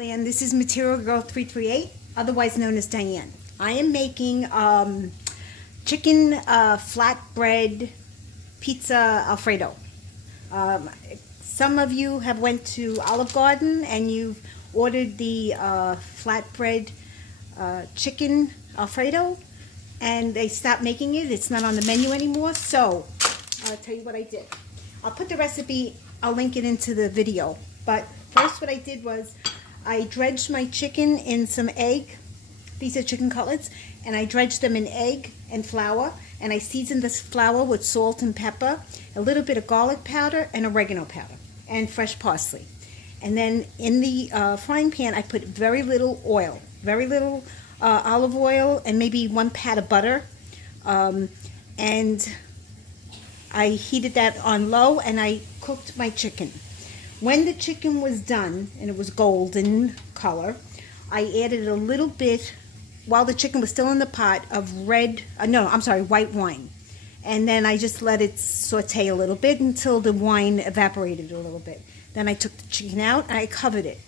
And this is Material Girl 338, otherwise known as Diane. I am making chicken flatbread pizza Alfredo. Some of you have went to Olive Garden and you've ordered the flatbread chicken Alfredo, and they stopped making it. It's not on the menu anymore. So I'll tell you what I did. I'll put the recipe, I'll link it into the video. But first what I did was I dredged my chicken in some egg. These are chicken cutlets, and I dredged them in egg and flour, and I seasoned this flour with salt and pepper, a little bit of garlic powder and oregano powder, and fresh parsley. And then in the frying pan, I put very little oil, very little olive oil, and maybe 1 pat of butter. And I heated that on low, and I cooked my chicken. When the chicken was done, and it was golden color, I added a little bit, while the chicken was still in the pot, of white wine. And then I just let it saute a little bit until the wine evaporated a little bit. Then I took the chicken out and I covered it.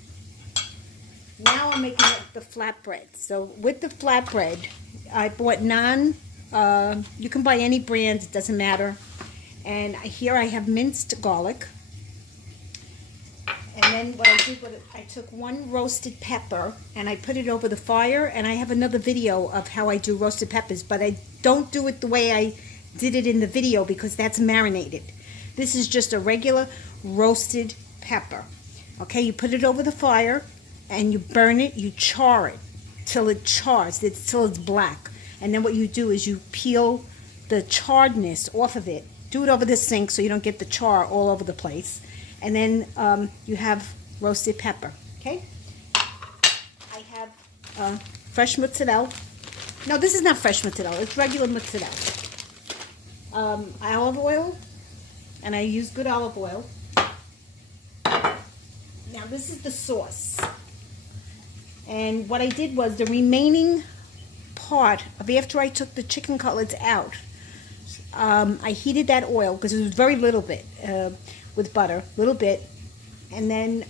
Now I'm making the flatbread. So with the flatbread, I bought Naan. You can buy any brand, it doesn't matter. And here I have minced garlic. And then what I did was I took 1 roasted pepper and I put it over the fire, and I have another video of how I do roasted peppers, but I don't do it the way I did it in the video because that's marinated. This is just a regular roasted pepper. Okay, you put it over the fire and you burn it, you char it till it chars, till it's black. And then what you do is you peel the charredness off of it. Do it over the sink so you don't get the char all over the place. And then you have roasted pepper, okay? I have fresh mozzarella. No, this is not fresh mozzarella. It's regular mozzarella. Olive oil, and I use good olive oil. Now, this is the sauce. And what I did was the remaining part of after I took the chicken cutlets out, I heated that oil because it was very little bit. With butter, a little bit, and then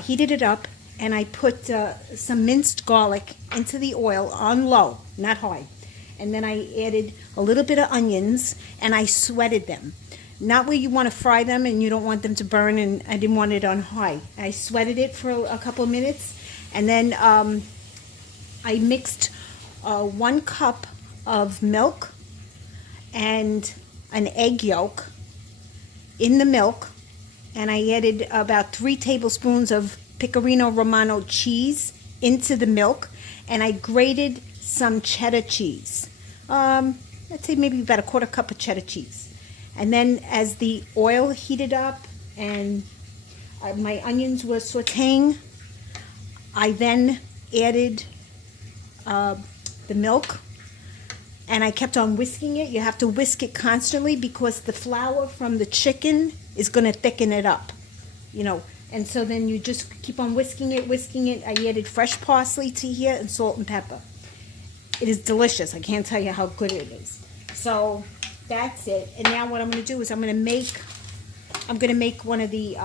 heated it up, and I put some minced garlic into the oil on low, not high. And then I added a little bit of onions, and I sweated them. Not where you want to fry them and you don't want them to burn, and I didn't want it on high. I sweated it for a couple of minutes, and then I mixed 1 cup of milk and an egg yolk in the milk, and I added about 3 tablespoons of Pecorino Romano cheese into the milk, and I grated some cheddar cheese. I'd say maybe about a 1/4 cup of cheddar cheese. And then as the oil heated up and my onions were sauteing, I then added the milk. And I kept on whisking it. You have to whisk it constantly because the flour from the chicken is going to thicken it up, you know. And so then you just keep on whisking it. I added fresh parsley to here and salt and pepper. It is delicious. I can't tell you how good it is. So that's it. And now what I'm going to do is I'm going to make one of the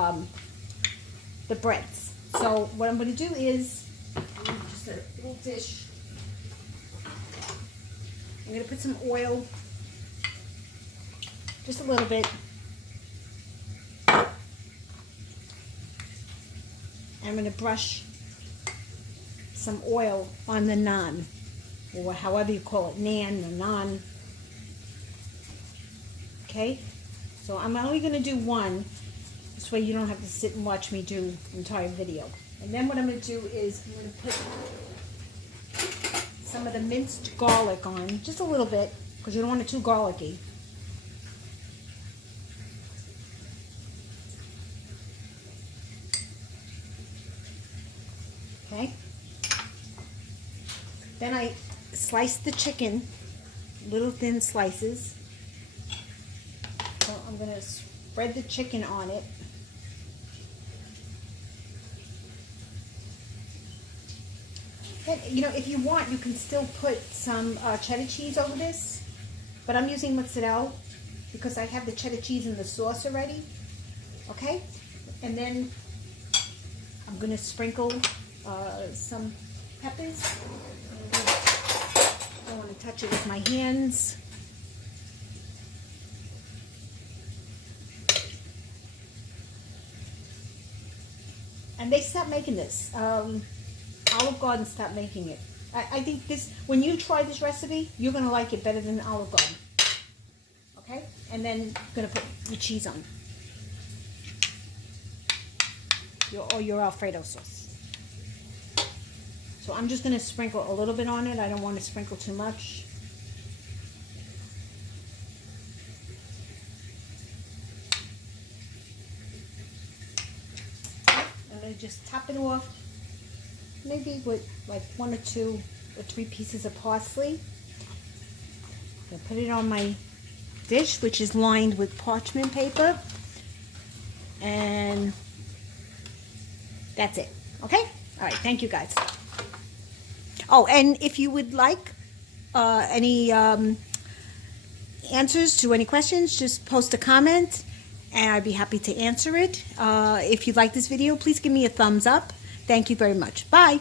breads. So what I'm going to do is just a little dish. I'm going to put some oil, just a little bit. I'm going to brush some oil on the naan, or however you call it, naan or naan. Okay, so I'm only going to do 1. This way you don't have to sit and watch me do the entire video. And then what I'm going to do is I'm going to put some of the minced garlic on, just a little bit, because you don't want it too garlicky. Okay. Then I sliced the chicken, little thin slices. So I'm going to spread the chicken on it. And, you know, if you want, you can still put some cheddar cheese over this, but I'm using mozzarella because I have the cheddar cheese in the sauce already. Okay, and then I'm going to sprinkle some peppers. I don't want to touch it with my hands. And they stopped making this. Olive Garden stopped making it. I think this, when you try this recipe, you're going to like it better than Olive Garden. Okay? And then you're going to put your cheese on. Your Alfredo sauce. So I'm just going to sprinkle a little bit on it. I don't want to sprinkle too much. I'm going to just top it off, maybe with like 1 or 2 or 3 pieces of parsley. I'm going to put it on my dish, which is lined with parchment paper. And that's it. Okay? All right. Thank you, guys. Oh, and if you would like any answers to any questions, just post a comment and I'd be happy to answer it. If you like this video, please give me a thumbs up. Thank you very much. Bye.